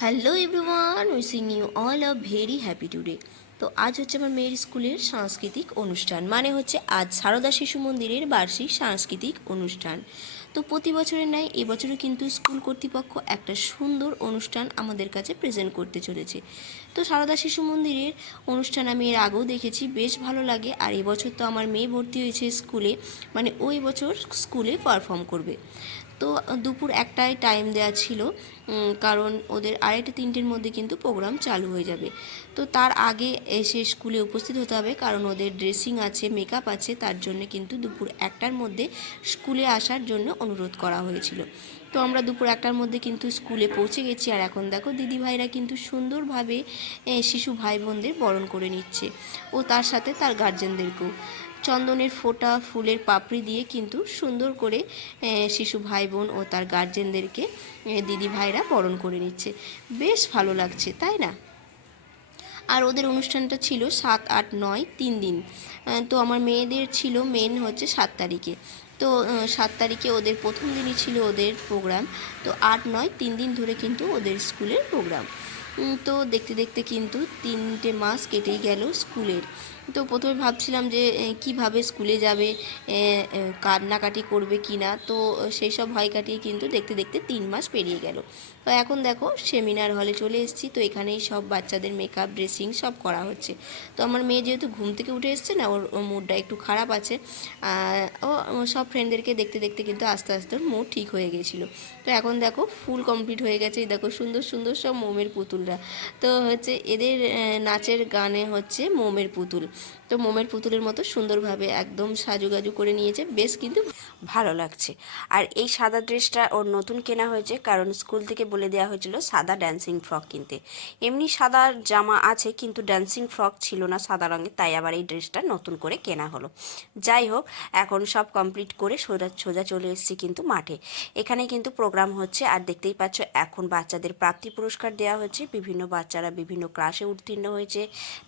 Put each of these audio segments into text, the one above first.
Hello everyone wishing you all a very happy today তো আজ হচ্ছে আমার মেয়ের স্কুলের সাংস্কৃতিক অনুষ্ঠান। মানে হচ্ছে আজ সারদা শিশু মন্দিরের বার্ষিক সাংস্কৃতিক অনুষ্ঠান। তো প্রতি বছরের ন্যায় এবছরও কিন্তু স্কুল কর্তৃপক্ষ একটা সুন্দর অনুষ্ঠান আমাদের কাছে প্রেজেন্ট করতে চলেছে। তো সারদা শিশু মন্দিরের অনুষ্ঠান আমি এর আগেও দেখেছি, বেশ ভালো লাগে। আর এবছর তো আমার মেয়ে ভর্তি হয়েছে স্কুলে। মানে ওই বছর স্কুলে পারফর্ম করবে। তো দুপুর একটায় টাইম দেওয়া ছিল কারণ ওদের আড়াইটা তিনটের মধ্যে কিন্তু প্রোগ্রাম চালু হয়ে যাবে। তো তার আগে এসে স্কুলে উপস্থিত হতে হবে, কারণ ওদের ড্রেসিং আছে মেকআপ আছে, তার জন্য কিন্তু দুপুর একটার মধ্যে স্কুলে আসার জন্য অনুরোধ করা হয়েছিল। তো আমরা দুপুর একটার মধ্যে কিন্তু স্কুলে পৌঁছে গেছি, আর এখন দেখো দিদি ভাইরা কিন্তু সুন্দরভাবে শিশু ভাই বোনদের বরণ করে নিচ্ছে। ও তার সাথে তার গার্জেনদেরকেও চন্দনের ফোঁটা ফুলের পাপড়ি দিয়ে কিন্তু সুন্দর করে শিশু ভাই বোন ও তার গার্জেনদেরকে দিদি ভাইরা বরণ করে নিচ্ছে। বেশ ভালো লাগছে, তাই না? আর ওদের অনুষ্ঠানটা ছিল সাত, আট, নয়, তিন দিন। তো আমার মেয়েদের ছিল মেন হচ্ছে সাত তারিখে। তো সাত তারিখে ওদের প্রথম দিনই ছিল ওদের প্রোগ্রাম তো আট, নয়, তিন দিন ধরে কিন্তু ওদের স্কুলের প্রোগ্রাম তো দেখতে দেখতে কিন্তু তিনটে মাস কেটেই গেল স্কুলের। তো প্রথমে ভাবছিলাম যে কীভাবে স্কুলে যাবে কান্নাকাটি করবে কি না তো সেই সব ভয় কাটিয়ে কিন্তু দেখতে দেখতে তিন মাস পেরিয়ে গেল। তো এখন দেখো, সেমিনার হলে চলে এসেছি, তো এখানেই সব বাচ্চাদের মেকআপ, ড্রেসিং সব করা হচ্ছে। তো আমার মেয়ে যেহেতু ঘুম থেকে উঠে এসছে না, ওর মুডটা একটু খারাপ আছে ও সব ফ্রেন্ডদেরকে দেখতে দেখতে কিন্তু আস্তে আস্তে ওর মুড ঠিক হয়ে গেছিল। তো এখন দেখো, ফুল কমপ্লিট হয়ে গেছে দেখো সুন্দর সুন্দর সব মোমের পুতুলরা তো হচ্ছে এদের নাচের গানে হচ্ছে মোমের পুতুল। তো মোমের পুতুলের মতো সুন্দরভাবে একদম সাজুগাজু করে নিয়েছে। বেশ কিন্তু ভালো লাগছে। আর এই সাদা ড্রেসটা ওর নতুন কেনা হয়েছে, কারণ স্কুল থেকে বলে দেওয়া হয়েছিল সাদা ড্যান্সিং ফ্রক কিনতে। এমনি সাদা জামা আছে, কিন্তু ড্যান্সিং ফ্রক ছিল না সাদা রঙের, তাই আবার এই ড্রেসটা নতুন করে কেনা হলো। যাই হোক, এখন সব কমপ্লিট করে সোজা সোজা চলে এসেছি কিন্তু মাঠে। এখানে কিন্তু প্রোগ্রাম হচ্ছে, আর দেখতেই পাচ্ছ, এখন বাচ্চাদের প্রাপ্তি পুরস্কার দেওয়া হচ্ছে বিভিন্ন বাচ্চারা বিভিন্ন ক্লাসে উত্তীর্ণ হয়েছে।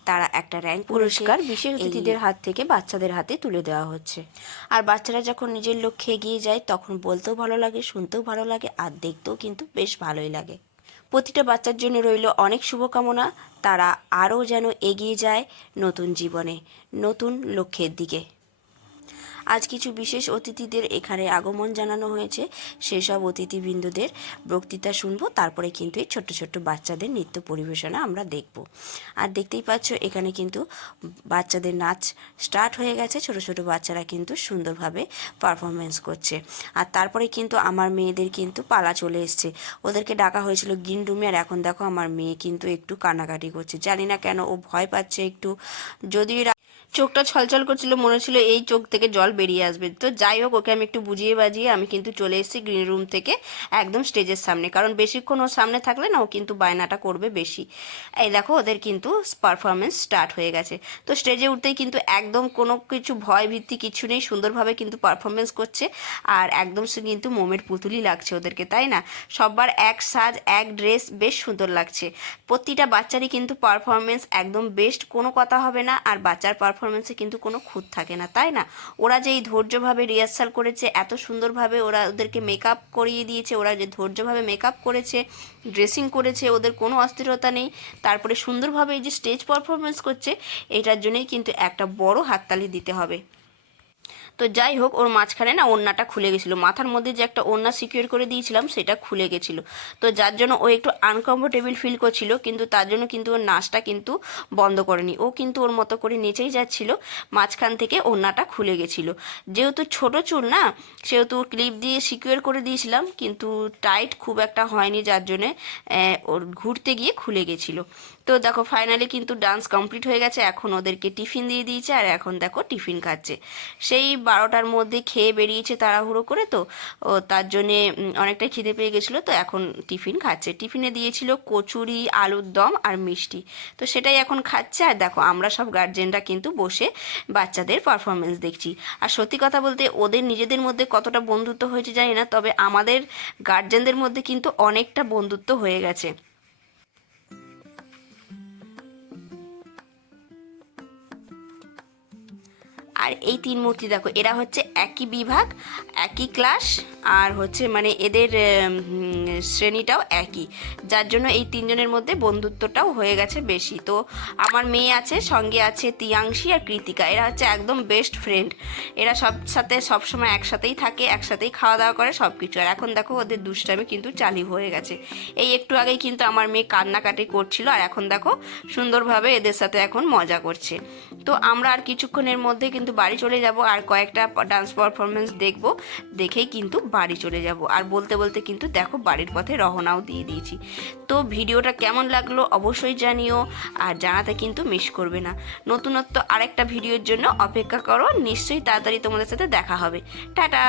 তারা একটা র্যাঙ্ক পুরস্কার বিশেষ অতিথিদের হাত থেকে বাচ্চাদের হাতে তুলে দেওয়া হচ্ছে। আর বাচ্চারা যখন নিজের লক্ষ্যে এগিয়ে যায় তখন বলতেও ভালো লাগে শুনতেও ভালো লাগে আর দেখতেও কিন্তু বেশ ভালোই লাগে। প্রতিটা বাচ্চার জন্য রইল অনেক শুভকামনা। তারা আরও যেন এগিয়ে যায় নতুন জীবনে নতুন লক্ষ্যের দিকে। আজ কিছু বিশেষ অতিথিদের এখানে আগমন জানানো হয়েছে। সেসব অতিথিবৃন্দদের বক্তৃতা শুনব, তারপরে কিন্তু এই ছোট্ট ছোট্ট বাচ্চাদের নৃত্য পরিবেশনা আমরা দেখব। আর দেখতেই পাচ্ছ, এখানে কিন্তু বাচ্চাদের নাচ স্টার্ট হয়ে গেছে। ছোট ছোট বাচ্চারা কিন্তু সুন্দরভাবে পারফরমেন্স করছে। আর তারপরে কিন্তু আমার মেয়েদের কিন্তু পালা চলে এসছে। ওদেরকে ডাকা হয়েছিল গ্রিন রুমে আর এখন দেখো আমার মেয়ে কিন্তু একটু কান্নাকাটি করছে। জানি না কেন ও ভয় পাচ্ছে একটু। যদি এরা চোখটা ছলছল করছিল, মনে ছিল এই চোখ থেকে জল বেরিয়ে আসবে। তো যাই হোক, ওকে আমি একটু বুঝিয়ে বাজিয়ে আমি কিন্তু চলে এসেছি গ্রিন রুম থেকে একদম স্টেজের সামনে। কারণ বেশিক্ষণ ওর সামনে থাকলে না, ও কিন্তু বায়নাটা করবে বেশি। এই দেখো, ওদের কিন্তু পারফরমেন্স স্টার্ট হয়ে গেছে। তো স্টেজে উঠতেই কিন্তু একদম কোনো কিছু ভয় ভিত্তি কিছু নেই, সুন্দরভাবে কিন্তু পারফরমেন্স করছে। আর একদম সে কিন্তু মোমের পুতুলই লাগছে ওদেরকে, তাই না? সবার এক সাজ, এক ড্রেস বেশ সুন্দর লাগছে। প্রতিটা বাচ্চারই কিন্তু পারফরমেন্স একদম বেস্ট কোনো কথা হবে না। আর বাচ্চার পারফরমেন্সে কিন্তু কোনো খুঁত থাকে না, তাই না? ওরা যে এই ধৈর্যভাবে রিহার্সাল করেছে, এত সুন্দরভাবে ওরা ওদেরকে মেকআপ করিয়ে দিয়েছে, ওরা যে ধৈর্যভাবে মেকআপ করেছে ড্রেসিং করেছে, ওদের কোনো অস্থিরতা নেই, তারপরে সুন্দরভাবে এই যে স্টেজ পারফরমেন্স করছে, এটার জন্যই কিন্তু একটা বড় হাততালি দিতে হবে। তো যাই হোক, ওর মাঝখানে না ওড়নাটা খুলে গেছিল। মাথার মধ্যে যে একটা ওড়না সিকিউর করে দিয়েছিলাম, সেটা খুলে গেছিল। তো যার জন্য ও একটু আনকমফোর্টেবল ফিল করছিল, কিন্তু তার জন্য কিন্তু ওর নাচটা কিন্তু বন্ধ করেনি। ও কিন্তু ওর মতো করে নেচেই যাচ্ছিল, মাঝখান থেকে ওড়নাটা খুলে গেছিল। যেহেতু ছোট চুল না, সেহেতু ক্লিপ দিয়ে সিকিউর করে দিয়েছিলাম, কিন্তু টাইট খুব একটা হয়নি, যার জন্যে ওর ঘুরতে গিয়ে খুলে গেছিল। তো দেখো ফাইনালি কিন্তু ডান্স কমপ্লিট হয়ে গেছে। এখন ওদেরকে টিফিন দিয়ে দিয়েছে আর এখন দেখো টিফিন খাচ্ছে। সেই বারোটার মধ্যে খেয়ে বেরিয়েছে তাড়াহুড়ো করে তো ও তার জন্যে উম, অনেকটাই খিদে পেয়ে গেছিল তো এখন টিফিন খাচ্ছে। টিফিনে দিয়েছিল কচুরি আলুর দম আর মিষ্টি। তো সেটাই এখন খাচ্ছে আর দেখো আমরা সব গার্জেনরা কিন্তু বসে বাচ্চাদের পারফরমেন্স দেখছি। আর সত্যি কথা বলতে ওদের নিজেদের মধ্যে কতটা বন্ধুত্ব হয়েছে জানি না তবে আমাদের গার্জেনদের মধ্যে কিন্তু অনেকটা বন্ধুত্ব হয়ে গেছে। আর এই তিন মূর্তি দেখো, এরা হচ্ছে একই বিভাগ, একই ক্লাস আর হচ্ছে মানে এদের শ্রেণীটাও একই। যার জন্য এই তিনজনের মধ্যে বন্ধুত্বটাও হয়ে গেছে বেশি। তো আমার মেয়ে আছে, সঙ্গে আছে তিয়াংশী আর কৃতিকা। এরা হচ্ছে একদম বেস্ট ফ্রেন্ড এরা সব সাথে সবসময় একসাথেই থাকে, একসাথেই খাওয়া দাওয়া করে, সব কিছু। আর এখন দেখো, ওদের দুষ্টামি কিন্তু চালু হয়ে গেছে। এই একটু আগেই কিন্তু আমার মেয়ে কান্নাকাটি করছিল, আর এখন দেখো, সুন্দরভাবে এদের সাথে এখন মজা করছে। তো আমরা আর কিছুক্ষণের মধ্যে কিন্তু বাড়ি চলে যাব আর কয়েকটা ডান্স পারফরমেন্স দেখব, দেখেই কিন্তু বাড়ি চলে যাব। আর বলতে বলতে কিন্তু দেখো বাড়ির পথে রহনাও দিয়ে দিয়েছি। তো ভিডিওটা কেমন লাগল অবশ্যই জানিও, আর জানাতে কিন্তু মিস করবে না। নতুনত্ব আরেকটা ভিডিওর জন্য অপেক্ষা করো, নিশ্চয়ই তাড়াতাড়ি তোমাদের সাথে দেখা হবে। টাটা!